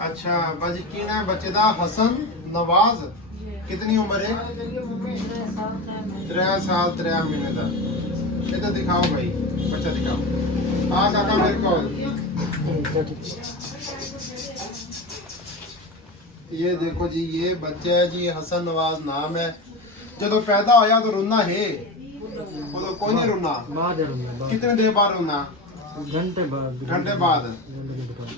अच्छा बाजी की नाम बच्चे दा हसन नवाज कितनी उम्र है 3 साल 3 महीने का ये तो दिखाओ भाई बच्चा दिखाओ हाँ काका मेरे को ये देखो जी ये बच्चा है जी हसन नवाज नाम है जब पैदा होया तो रोना है वो तो कोई नहीं रोना कितने देर बाद रोना घंटे बाद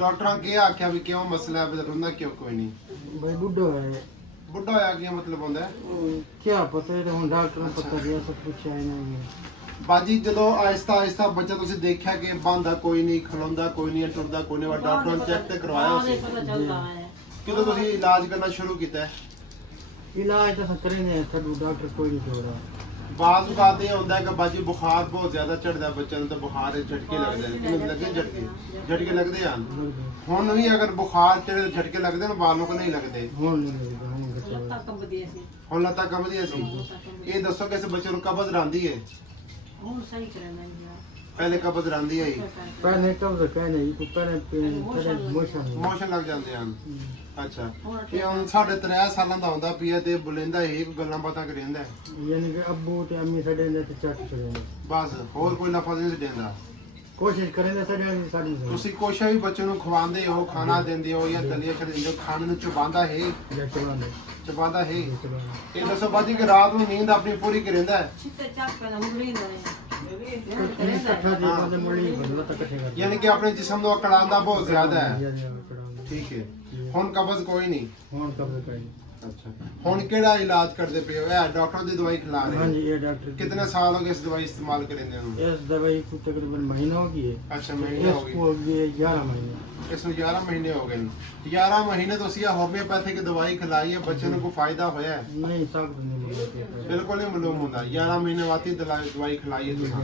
डॉक्टर के आख्या भी क्यों मसला है रोना क्यों कोई नहीं भाई बुढ़ा है बुढ़ा होया क्या मतलब होता है क्या पता है हम डॉक्टर ने पता दिया सब कुछ है नहीं बाजी ਜਦੋਂ ਆਹਿਸਤਾ ਆਹਿਸਤਾ ਬੱਚਾ ਤੁਸੀਂ ਦੇਖਿਆ ਕਿ ਬੰਦਾ ਕੋਈ ਨਹੀਂ ਖਲੋਂਦਾ ਕੋਈ ਨਹੀਂ ਟੁਰਦਾ ਕੋਈ ਨਹੀਂ ਡਾਕਟਰ ਨੇ ਚੈੱਕ ਤੇ ਕਰਵਾਇਆ ਸੀ ਕਿਦੋਂ ਤੁਸੀਂ ਇਲਾਜ ਕਰਨਾ ਸ਼ੁਰੂ ਕੀਤਾ इलाज तो करे ने साडू डॉक्टर कोई नहीं दो रहा ਬਾਜ਼ ਬਾਤ ਇਹ ਹੁੰਦਾ ਹੈ ਕਿ ਬਾਜੀ ਬੁਖਾਰ ਬਹੁਤ ਜ਼ਿਆਦਾ ਚੜਦਾ ਬੱਚੇ ਨੂੰ ਤਾਂ ਬੁਖਾਰ ਦੇ ਝਟਕੇ ਲੱਗਦੇ ਨੇ ਕਿੰਨੇ ਲੱਗੇ ਝਟਕੇ ਲੱਗਦੇ ਹਨ ਹੁਣ ਵੀ ਅਗਰ ਬੁਖਾਰ ਚੜੇ ਤੇ ਝਟਕੇ ਲੱਗਦੇ ਨੇ ਬਾਲੋਂ ਕੋ ਨਹੀਂ ਲੱਗਦੇ ਹੁਣ ਲੱਤਾਂ ਕੰਬਦੀਆਂ ਸੀ ਇਹ ਦੱਸੋ ਕਿ ਇਸ ਬੱਚੇ ਨੂੰ ਕਬਜ਼ ਰਹਿੰਦੀ ਹੈ ਹੁਣ ਸਹੀ ਕਰਨਾ ਹੈ पहले कब्ज रहती है पहले कब्ज कहने को पहले मोशन लग जाते हैं अच्छा ये हम 3.5 साल ਦਾ ਹੁੰਦਾ ਪਿਆ ਤੇ ਬੁਲੰਦਾ ਇਹ ਕੋਈ ਗੱਲਾਂ ਬਾਤਾਂ ਕਰਿੰਦਾ ਯਾਨੀ ਕਿ ਅੱਬੂ ਤੇ ਅੰਮੀ ਸਾਡੇ ਨੇ ਤੇ ਚੱਟ ਚੜੇ ਬਸ ਹੋਰ ਕੋਈ ਲਫ਼ਜ਼ ਨਹੀਂ ਦਿੰਦਾ ਕੋਸ਼ਿਸ਼ ਕਰੇ ਸਾਡੇ ਸਾਡੀ ਤੁਸੀਂ ਕੋਸ਼ਿਸ਼ ਵੀ ਬੱਚੇ ਨੂੰ ਖਵਾਉਂਦੇ ਹੋ ਖਾਣਾ ਦਿੰਦੇ ਹੋ ਜਾਂ ਦਲੀਆ ਛੱਡ ਦਿੰਦੇ ਹੋ ਖਾਣੇ ਨੂੰ ਚਬਾਉਂਦਾ ਹੈ ਜਾਂ ਚਬਾਉਂਦਾ ਹੈ ਇਹ ਦੱਸੋ ਬਾਜੀ ਕਿ ਰਾਤ ਨੂੰ ਨੀਂਦ ਆਪਣੀ ਪੂਰੀ ਕਰਿੰਦਾ ਹੈ यानी कि अपने जिस्म को अकड़ांदा बहुत ज्यादा है ठीक है हुन कब्ज कोई नहीं अच्छा हुन केड़ा इलाज करदे पे हो डॉक्टर दी दवाई खिला रहे हां जी ये डॉक्टर कितने साल हो गए इस दवाई इस्तेमाल करेंदे नु इस दवाई को तकरीबन महीना हो गया अच्छा महीना हो गया 11 महीने इसमें 11 महीने हो गए 11 महीने तो सी होम्योपैथिक दवाई खिलाई है बच्चे को फायदा होया है नहीं सब नहीं बिल्कुल नहीं मालूम होता 11 महीने वाती दवाई खिलाई है तुसा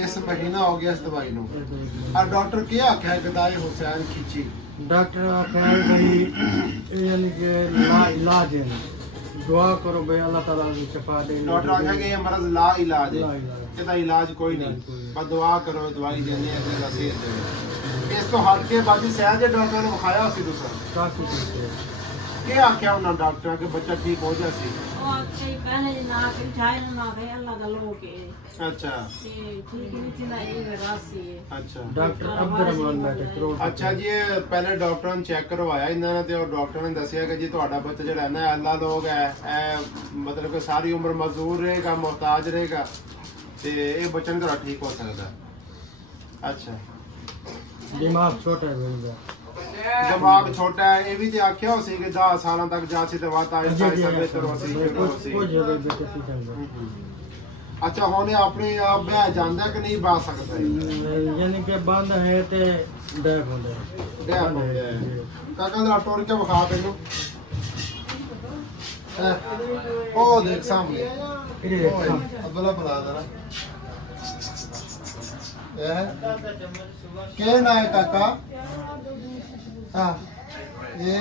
इस महीना हो गया इस दवाई नु और डॉक्टर क्या आख्या गदाई हुसैन खींची डॉक्टर आख्या भाई यानी कि इलाज है दुआ करो भाई अल्लाह ताला की शिफा दे डॉक्टर आख्या कि ये मर्ज ला इलाज है ਇਹਦਾ ਇਲਾਜ ਕੋਈ ਨਹੀਂ ਬਸ ਦੁਆ ਕਰੋ ਦਵਾਈ ਦੇਣੀ ਹੈ ਤੇ ਰਸੀਦ ਦੇ ਇਸ ਤੋਂ ਹਟ ਕੇ ਬਾਕੀ ਸਹਿਜ ਦੇ ਡਾਕਟਰ ਨੂੰ ਵਿਖਾਇਆ ਸੀ ਤੁਸੀਂ ਕਾਫੀ ਕੀ ਆਖਿਆ ਉਹਨਾਂ ਡਾਕਟਰਾਂ ਕਿ ਬੱਚਾ ਠੀਕ ਹੋ ਜਾਸੀ ਉਹ ਅੱਛੇ ਪਹਿਲੇ ਨਾ ਕਿ ਚਾਹੇ ਨਾ ਕਿ ਅੱਲਾ ਦਾ ਲੋਕੇ अच्छा ठीक नहीं थी ना ये रासी अच्छा डॉक्टर अब्दुर्रहमान बैठे करोड़ अच्छा जी पहले डॉक्टर ने चेक करवाया इन्होंने ते और डॉक्टर ने दसिया कि जी ਤੁਹਾਡਾ ਬੱਚਾ ਜਿਹੜਾ ਹੈ ਨਾ ਅੱਲਾ ਲੋਗ ਹੈ ਇਹ ਮਤਲਬ ਕਿ ਸਾਰੀ ਉਮਰ ਮਜ਼ਦੂਰ ਰਹੇਗਾ ਮੁਹਤਾਜ ਰਹੇਗਾ ਤੇ ਇਹ ਬੱਚਾ ਨਹੀਂ ਤੁਹਾਡਾ ਠੀਕ ਹੋ ਸਕਦਾ अच्छा दिमाग छोटा है भैया दिमाग छोटा है ये भी ते आख्या हो सी कि 10 साल तक जा सी ते वाता ऐसा बेहतर हो सी कुछ जगह बेटे से चल अच्छा होने अपने आप बह जांदा कि नहीं बह सकता यानी कि बंद है ते डैप होंदे डैप होंदे काका दा टोर के विखा तैनू ओ देख सामने अब्दुल्ला बना जरा क्या ना है काका हाँ ये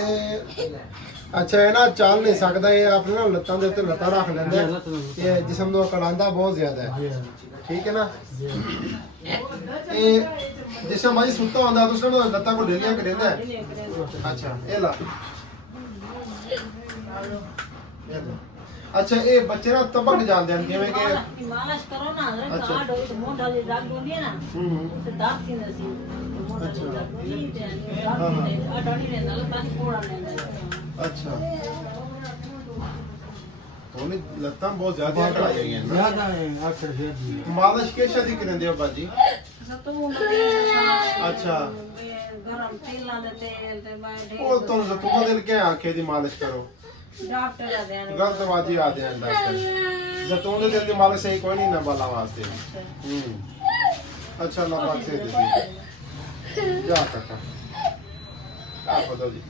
अच्छा है ना चल नहीं सकता ये अपने ना लत्तां दे उत्ते लत्तां रख लेंदा ये जिस्म नु कड़ांदा बहुत ज्यादा है ठीक है ना ये जिस्म भाई सुत्ता होंदा तो उसने लत्तां को ढीलियां करेंदा अच्छा ये ला अच्छा ये बच्चे ना तबक जांदे हैं जिवें कि मालिश करो ना हजरत काट हो मोटा जे दाग होंदी है ना तो दाग थी नसी मोटा जे दाग होंदी है हां अडानी ने लत्तां कोड़ा ने अच्छा ਉਹਨੇ ਲੱਤਾਂ ਬਹੁਤ ਜ਼ਿਆਦਾ ਕੜਾਈ ਗਈਆਂ ਨਾ ज्यादा है अक्सर ज्यादा ਮਾਲਿਸ਼ ਕੇ ਸ਼ਾਦੀ ਕਰਦੇ ਹੋ ਬਾਜੀ सतून अच्छा गरम तेल दे तेल ते मैं ਉਹ ਤੁਹਾਨੂੰ ਜ਼ਤੂਨ ਦਿਲ ਕੇ ਆਖੇ ਦੀ ਮਾਲਿਸ਼ ਕਰੋ डॉक्टर आ देन ਗਲਤ ਬਾਜੀ ਆਦੇ ਆਂ ਡਾਕਟਰ ਜ਼ਤੂਨ ਦੇ ਦਿਲ ਦੀ ਮਾਲਿਸ਼ ਸਹੀ ਕੋਈ ਨਹੀਂ ਨਾ ਬਾਲਾ ਵਾਸਤੇ अच्छा ना बात से दी जा काका आप बताओ जी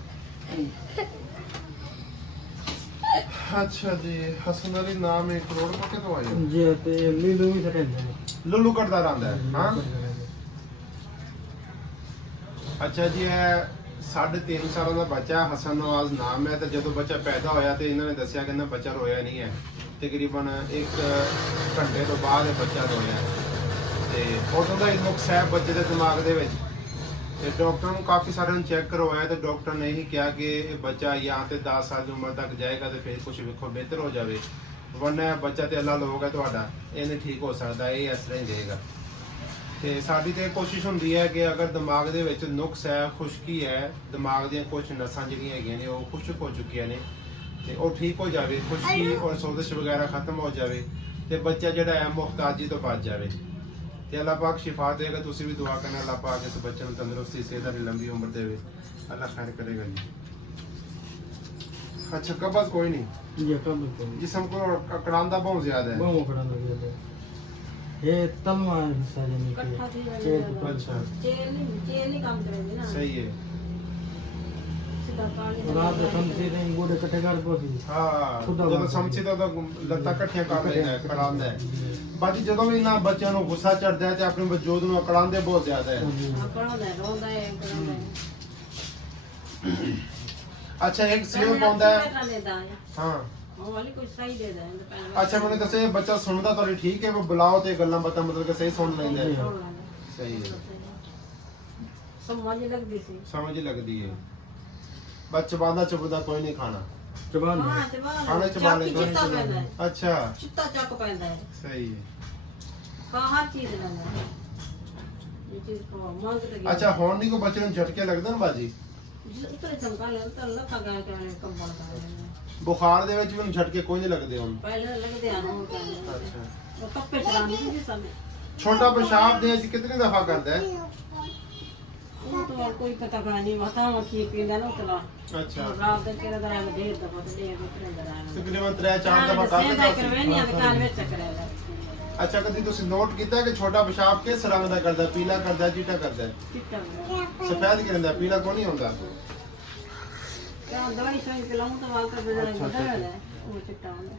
अच्छा जी हसन अली नाम है करोड़ को तो आया जी ते लीलू भी सटे लुल्लू करता रहता है हाँ अच्छा जी है 3.5 साल का बच्चा हसन नवाज नाम है तो जो बच्चा पैदा होया तो इन्होंने दसिया कि बच्चा रोया नहीं है तकरीबन 1 घंटे तो बाद बच्चा रोया है तो उदों का नुक्स है बच्चे के दिमाग के ਤੇ ਡਾਕਟਰ ਨੂੰ ਕਾਫੀ ਸਾਰਿਆਂ ਨੂੰ ਚੈੱਕ ਕਰਵਾਇਆ ਤੇ ਡਾਕਟਰ ਨੇ ਇਹੀ ਕਿਹਾ ਕਿ ਇਹ ਬੱਚਾ ਜਾਂ ਤੇ 10 ਸਾਲ ਦੀ ਉਮਰ ਤੱਕ ਜਾਏਗਾ ਤੇ ਫਿਰ ਕੁਝ ਵੇਖੋ ਬਿਹਤਰ ਹੋ ਜਾਵੇ, ਵਰਨਾ ਬੱਚਾ ਤੇ ਅੱਲਾ ਲੋਗ ਹੈ ਤੁਹਾਡਾ, ਇਹ ਨਹੀਂ ਠੀਕ ਹੋ ਸਕਦਾ, ਇਹ ਇਸ ਤਰ੍ਹਾਂ ਹੀ ਰਹੇਗਾ। ਤੇ ਸਾਡੀ ਤੇ ਕੋਸ਼ਿਸ਼ ਹੁੰਦੀ ਹੈ ਕਿ ਅਗਰ ਦਿਮਾਗ ਦੇ ਵਿੱਚ ਨੁਕਸ ਹੈ, ਖੁਸ਼ਕੀ ਹੈ, ਦਿਮਾਗ ਦੀਆਂ ਕੁਝ ਨਸਾਂ ਜਿਹੜੀਆਂ ਹੈਗੀਆਂ ਨੇ ਉਹ ਖੁਸ਼ਕ ਹੋ ਚੁੱਕੀਆਂ ਨੇ ਤੇ ਉਹ ਠੀਕ ਹੋ ਜਾਵੇ, ਖੁਸ਼ਕੀ ਔਰ ਸੋਜ਼ਸ਼ ਵਗੈਰਾ ਖਤਮ ਹੋ ਜਾਵੇ ਤੇ ਬੱਚਾ ਜਿਹੜਾ ਹੈ ਮੁਹਤਾਜੀ ਤੋਂ ਬਚ ਜਾਵੇ ਤੇ ਅੱਲਾਹ ਪਾਕ ਸ਼ਿਫਾ ਦੇਗਾ। ਤੁਸੀਂ ਵੀ ਦੁਆ ਕਰਨਾ ਅੱਲਾਹ ਪਾਕ ਇਸ ਬੱਚੇ ਨੂੰ ਤੰਦਰੁਸਤੀ, ਸਿਹਤ ਤੇ ਲੰਬੀ ਉਮਰ ਦੇਵੇ, ਅੱਲਾਹ ਖੈਰ ਕਰੇਗਾ ਜੀ। अच्छा कब्ज कोई नहीं, ये कब को जिसम को कड़ांदा बहुत ज्यादा है। बहुत बड़ा लग गया ये तलवा हिस्सा यानी इकट्ठा थी कि जाने चेक वाला। अच्छा जेल नहीं काम करेंगे ना, सही है। सीधा पानी से रात समझे नहीं बूढ़े कटे कर को सी हाँ खुदा ਜਦੋਂ बात। ਸਮਝੀ ਤਾਂ ਲੱਤਾਂ ਇਕੱਠੀਆਂ ਕਰ ਲੈਂਦਾ ਹੈ, ਕੜਾਂਦਾ ਹੈ। ਬਾਕੀ ਜਦੋਂ ਵੀ ਇਹਨਾਂ ਬੱਚਿਆਂ ਨੂੰ ਗੁੱਸਾ ਚੜਦਾ ਹੈ ਤੇ ਆਪਣੇ ਵਜੂਦ ਨੂੰ ਕੜਾਂਦੇ ਬਹੁਤ ਜ਼ਿਆਦਾ ਹੈ। पढ़ा है रोंदा है पढ़ा है अच्छा एक सील पाਉਂਦਾ है। देता है हाँ वो वाली कुछ सही दे दे अच्छा मैंने ਦੱਸਿਆ ਇਹ ਬੱਚਾ ਸੁਣਦਾ ਤੁਹਾਡੀ ਠੀਕ ਹੈ, ਉਹ ਬੁਲਾਓ ਤੇ ਗੱਲਾਂ ਬਾਤਾਂ ਮਤਲਬ ਕਿ ਸਹੀ ਸੁਣ ਲੈਂਦਾ ਹੈ। ਸਹੀ ਹੈ, समझ लगती सी ਸਮਝ ਲੱਗਦੀ ਹੈ। ਬੱਚਾ ਬਾਂਦਾ ਚੁਬਦਾ ਕੋਈ ਨਹੀਂ ਖਾਣਾ, जबान हाँ है। ਖਾਣੇ ਚਬਾ ਲੈਂਦਾ चिट्टा पैदा है, अच्छा चिट्टा चक पैदा है, सही है। हाँ हर चीज लेना है ये चीज को मांग तो अच्छा ਹੁਣ ਨਹੀਂ ਕੋਈ ਬੱਚੇ ਨੂੰ ਝਟਕੇ ਲੱਗਦੇ ਨੇ ਬਾਜੀ? उतरे चमका ले उतर लखा गया के कम बड़ का ਬੁਖਾਰ ਦੇ ਵਿੱਚ ਮੈਨੂੰ ਝਟਕੇ ਕੋਈ ਨਹੀਂ ਲੱਗਦੇ ਹੁਣ। पहले लगते हैं वो क्या अच्छा वो टप्पे चलाने की समय ਛੋਟਾ पेशाब ਦੇ ਵਿੱਚ ਕਿੰਨੀ ਦਫਾ ਕਰਦਾ ਹੈ? वो तो कोई पता का नहीं बता वो की पींदा ना उतला अच्छा रात के केरा दरा में देर दफा तो देर उतरे दरा में ਤਕਰੀਬਨ 3-4 ਦਫਾ सेंधा ਕਰਦਾ करवे ਸੀ। नहीं अब कान में चक्कर है ਅੱਛਾ ਕਦੀ ਤੁਸੀਂ ਨੋਟ ਕੀਤਾ ਕਿ ਛੋਟਾ पेशाब ਕਿਸ ਰੰਗ ਦਾ ਕਰਦਾ? ਪੀਲਾ ਕਰਦਾ, ਚਿੱਟਾ ਕਰਦਾ? चिट्टा ਸਫੈਦ ਕਰਦਾ, ਪੀਲਾ ਕੋਈ ਨਹੀਂ ਹੁੰਦਾ। क्या दवाई शोई पिलाऊं तो वालता बजा बदल है वो चिट्टा वाला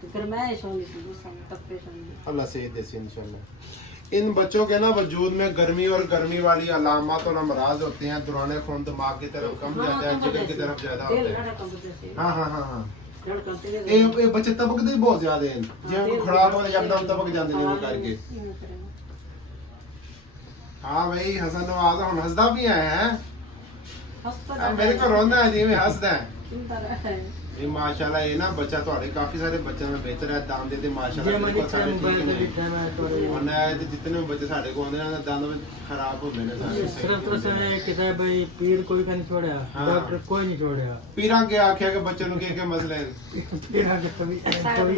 तो फिर मैं शोनी थी उस समय टप्पे शोनी अल्लाह सेहत दे इंशाल्लाह। इन बच्चों के ना वजूद में गर्मी और गर्मी वाली अलामत और अमराज होते हैं। दुराने खून दिमाग की तरफ कम जाता है, जिगर की तरफ ज्यादा होता है। लड़ा कम जैसे हाँ हाँ हाँ हाँ लड़का तेरे ਇਹ ਬੱਚੇ ਤਬਕਦੇ ਹੀ ਬਹੁਤ ਜ਼ਿਆਦਾ ਹਨ, ਜਿਵੇਂ ਕੋਈ ਖਰਾਬ ਹੋ ਜਾਂਦਾ ਇੱਕਦਮ ਤਬਕ ਜਾਂਦੇ ਨੇ ਉਹ ਕਰਕੇ। ਹਾਂ ਬਈ ਹਸਨ ਨਵਾਜ਼ ਹੁਣ ਹੱਸਦਾ ਵੀ ਹੈ ਮੇਰੇ ਕੋਲ ਰੋਂਦਾ ਹੈ ਜਿਵੇਂ ਹੱਸਦਾ ਹੈ। चिंता रहा है ਇਹ ਮਾਸ਼ਾਅੱਲਾ ਇਹ ਨਾ ਬੱਚਾ ਤੁਹਾਡੇ ਕਾਫੀ ਸਾਰੇ ਬੱਚਿਆਂ ਨਾਲ ਬਿਹਤਰ ਹੈ। ਦੰਦ ਦੇ ਤੇ ये ਮਾਸ਼ਾਅੱਲਾ मैंने ਬਿਲਕੁਲ ਸਾਰੇ मोबाइल ਠੀਕ पे ਨੇ। लिखा है तो ਹੁਣ ਇਹ ਤੇ ਜਿੰਨੇ ਵੀ ਬੱਚੇ ਸਾਡੇ ਕੋਲ ਆਉਂਦੇ ਨੇ ਉਹਨਾਂ ਦੇ ਦੰਦ ਵਿੱਚ ਖਰਾਬ ਹੁੰਦੇ ਨੇ ਸਾਰੇ। सिर्फ तो समय किताब भाई पीर कोई का नहीं छोड़ा हाँ। डॉक्टर कोई नहीं छोड़ा ਪੀਰਾਂ ਕੇ ਆਖਿਆ ਕਿ ਬੱਚੇ ਨੂੰ ਕੀ ਮਸਲੇ ਨੇ। पीर आके कभी कभी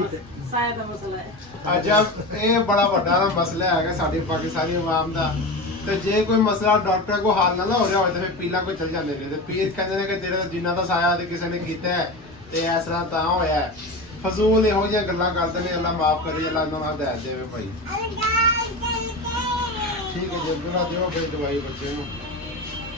शायद मसला है ਅਜਬ ਇਹ ਬੜਾ ਵੱਡਾ ਨਾ ਮਸਲਾ ਹੈਗਾ ਸਾਡੀ ਪਾਕਿਸਤਾਨੀ ਆਵਾਮ ਦਾ। ਤੇ ਜੇ ਕੋਈ ਮਸਲਾ ਡਾਕਟਰ ਕੋ ਹੱਲ ਨਾ ਹੋ ਰਿਹਾ ਹੋਵੇ ਤਾਂ ਫਿਰ ਪੀਰਾਂ ਕੋਲ ਚਲ ਜਾਂਦੇ ਨੇ ਤੇ ਪੀਰ ਕਹਿੰਦੇ ਨੇ ਕਿ ਤੇਰੇ ਤਾਂ ਜਿੰਨਾ ਦਾ ਸਾਇਆ ਤੇ ਕਿਸੇ ਨੇ ਕੀਤਾ ਹੈ ਤੇ ਇਸ ਤਰ੍ਹਾਂ ਤਾਂ ਹੋਇਆ ਹੈ। ਫਜ਼ੂਲ ਇਹੋ ਜਿਹੀਆਂ ਗੱਲਾਂ ਕਰਦੇ ਨੇ। ਅੱਲਾ ਮਾਫ ਕਰੇ, ਅੱਲਾ ਉਹਨਾਂ ਨੂੰ ਹਦਾਇਤ ਦੇਵੇ ਭਾਈ। ਠੀਕ ਹੈ ਜੀ, ਅੱਲਾ ਦਿਓ ਫਿਰ ਦਵਾਈ ਬੱਚੇ ਨੂੰ।